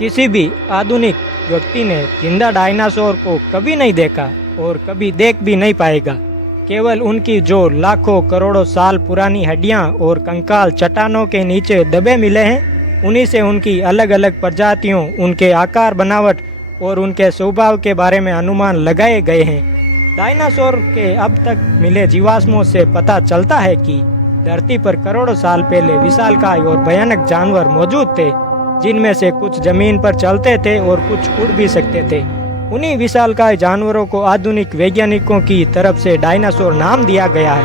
किसी भी आधुनिक व्यक्ति ने जिंदा डायनासोर को कभी नहीं देखा और कभी देख भी नहीं पाएगा। केवल उनकी जो लाखों करोड़ों साल पुरानी हड्डियां और कंकाल चट्टानों के नीचे दबे मिले हैं, उन्हीं से उनकी अलग अलग प्रजातियों, उनके आकार, बनावट और उनके स्वभाव के बारे में अनुमान लगाए गए हैं। डायनासोर के अब तक मिले जीवाश्मों से पता चलता है कि धरती पर करोड़ों साल पहले विशालकाय और भयानक जानवर मौजूद थे, जिनमें से कुछ जमीन पर चलते थे और कुछ उड़ भी सकते थे। उन्हीं विशालकाय जानवरों को आधुनिक वैज्ञानिकों की तरफ से डायनासोर नाम दिया गया है।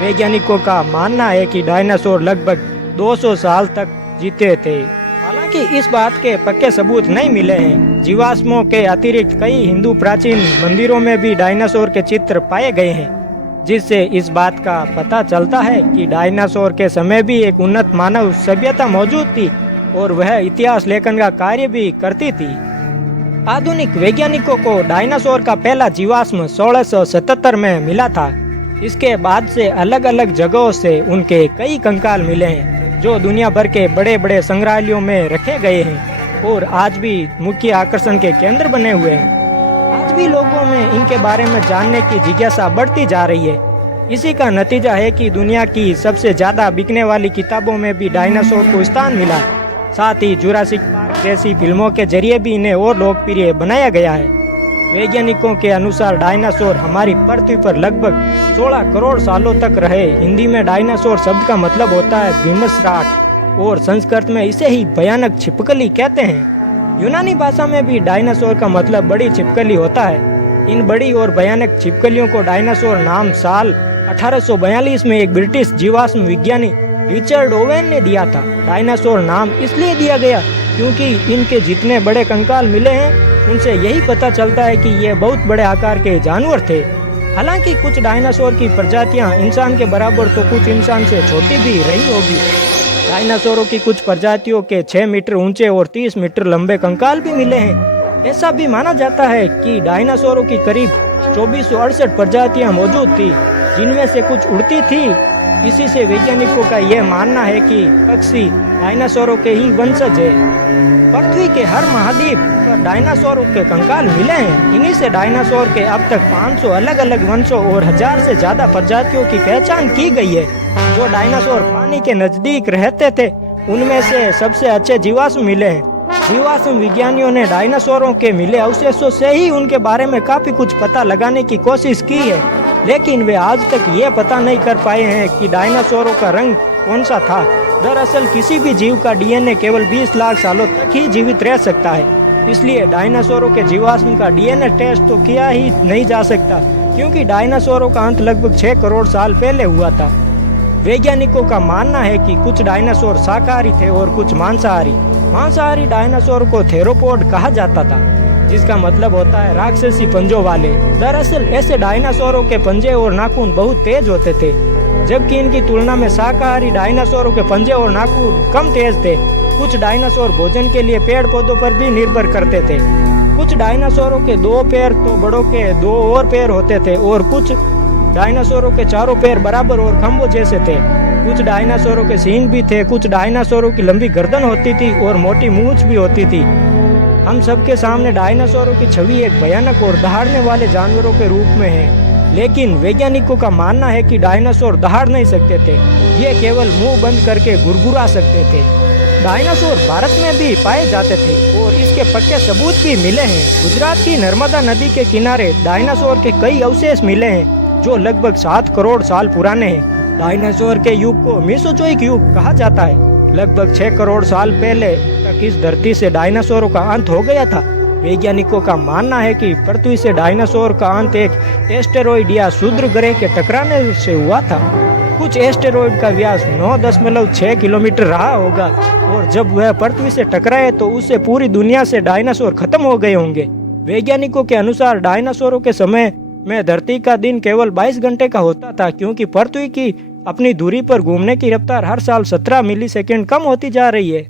वैज्ञानिकों का मानना है कि डायनासोर लगभग 200 साल तक जीते थे। हालांकि इस बात के पक्के सबूत नहीं मिले हैं। जीवाश्मों के अतिरिक्त कई हिंदू प्राचीन मंदिरों में भी डायनासोर के चित्र पाए गए हैं, जिससे इस बात का पता चलता है कि डायनासोर के समय भी एक उन्नत मानव सभ्यता मौजूद थी और वह इतिहास लेखन का कार्य भी करती थी। आधुनिक वैज्ञानिकों को डायनासोर का पहला जीवाश्म 1677 में मिला था। इसके बाद से अलग अलग जगहों से उनके कई कंकाल मिले हैं, जो दुनिया भर के बड़े बड़े संग्रहालयों में रखे गए हैं और आज भी मुख्य आकर्षण के केंद्र बने हुए हैं। आज भी लोगों में इनके बारे में जानने की जिज्ञासा बढ़ती जा रही है। इसी का नतीजा है कि दुनिया की सबसे ज्यादा बिकने वाली किताबों में भी डायनासोर को स्थान मिला। साथ ही जुरासिक पार्क जैसी फिल्मों के जरिए भी इन्हें और लोकप्रिय बनाया गया है। वैज्ञानिकों के अनुसार डायनासोर हमारी पृथ्वी पर लगभग 16 करोड़ सालों तक रहे। हिंदी में डायनासोर शब्द का मतलब होता है भीमसराट और संस्कृत में इसे ही भयानक छिपकली कहते हैं। यूनानी भाषा में भी डायनासोर का मतलब बड़ी छिपकली होता है। इन बड़ी और भयानक छिपकलियों को डायनासोर नाम साल 1842 में एक ब्रिटिश जीवाश्म विज्ञानी रिचर्ड ओवेन ने दिया था। डायनासोर नाम इसलिए दिया गया क्योंकि इनके जितने बड़े कंकाल मिले हैं, उनसे यही पता चलता है कि ये बहुत बड़े आकार के जानवर थे। हालांकि कुछ डायनासोर की प्रजातियां इंसान के बराबर तो कुछ इंसान से छोटी भी रही होगी। डायनासोरों की कुछ प्रजातियों के 6 मीटर ऊंचे और 30 मीटर लंबे कंकाल भी मिले हैं। ऐसा भी माना जाता है कि डायनासोरों की करीब 2468 प्रजातियां मौजूद थी, जिनमें से कुछ उड़ती थी। इसी से वैज्ञानिकों का यह मानना है कि पक्षी डायनासोरों के ही वंशज है। पृथ्वी के हर महाद्वीप पर डायनासोरों के कंकाल मिले हैं। इन्हीं से डायनासोर के अब तक 500 अलग अलग वंशों और 1000 से ज्यादा प्रजातियों की पहचान की गई है। जो डायनासोर पानी के नजदीक रहते थे, उनमें से सबसे अच्छे जीवाश्म मिले हैं। जीवाश्म विज्ञानियों ने डायनासोरों के मिले अवशेषों से ही उनके बारे में काफी कुछ पता लगाने की कोशिश की है, लेकिन वे आज तक ये पता नहीं कर पाए हैं कि डायनासोरों का रंग कौन सा था। दरअसल किसी भी जीव का डीएनए केवल 20 लाख सालों तक ही जीवित रह सकता है। इसलिए डायनासोरों के जीवाश्म का डीएनए टेस्ट तो किया ही नहीं जा सकता, क्योंकि डायनासोरों का अंत लगभग 6 करोड़ साल पहले हुआ था। वैज्ञानिकों का मानना है कि कुछ डायनासोर शाकाहारी थे और कुछ मांसाहारी। मांसाहारी डायनासोर को थेरोपोड कहा जाता था, जिसका मतलब होता है राक्षसी पंजों वाले। दरअसल ऐसे डायनासोरों के पंजे और नाखून बहुत तेज होते थे, जबकि इनकी तुलना में शाकाहारी डायनासोरों के पंजे और नाखून कम तेज थे। कुछ डायनासोर भोजन के लिए पेड़ पौधों पर भी निर्भर करते थे। कुछ डायनासोरों के 2 पैर तो बड़ों के 2 और पैर होते थे और कुछ डायनासोरों के चारों पैर बराबर और खंभों जैसे थे। कुछ डायनासोरों के सींग भी थे। कुछ डायनासोरों की लंबी गर्दन होती थी और मोटी मूंछ भी होती थी। हम सबके सामने डायनासोरों की छवि एक भयानक और दहाड़ने वाले जानवरों के रूप में है, लेकिन वैज्ञानिकों का मानना है कि डायनासोर दहाड़ नहीं सकते थे। ये केवल मुंह बंद करके गुरगुरा सकते थे। डायनासोर भारत में भी पाए जाते थे और इसके पक्के सबूत भी मिले हैं। गुजरात की नर्मदा नदी के किनारे डायनासोर के कई अवशेष मिले हैं, जो लगभग 7 करोड़ साल पुराने हैं। डायनासोर के युग को मेसोजोइक युग कहा जाता है। लगभग 6 करोड़ साल पहले तक इस धरती से डायनासोरों का अंत हो गया था। वैज्ञानिकों का मानना है कि पृथ्वी से डायनासोर का अंत एक एस्टेरॉइड या क्षुद्र ग्रह के टकराने से हुआ था। कुछ एस्टेरॉइड का व्यास 9.6 किलोमीटर रहा होगा और जब वह पृथ्वी से टकराए तो उससे पूरी दुनिया से डायनासोर खत्म हो गए होंगे। वैज्ञानिकों के अनुसार डायनासोरों के समय में धरती का दिन केवल 22 घंटे का होता था, क्योंकि पृथ्वी की अपनी दूरी पर घूमने की रफ्तार हर साल 17 मिलीसेकंड कम होती जा रही है।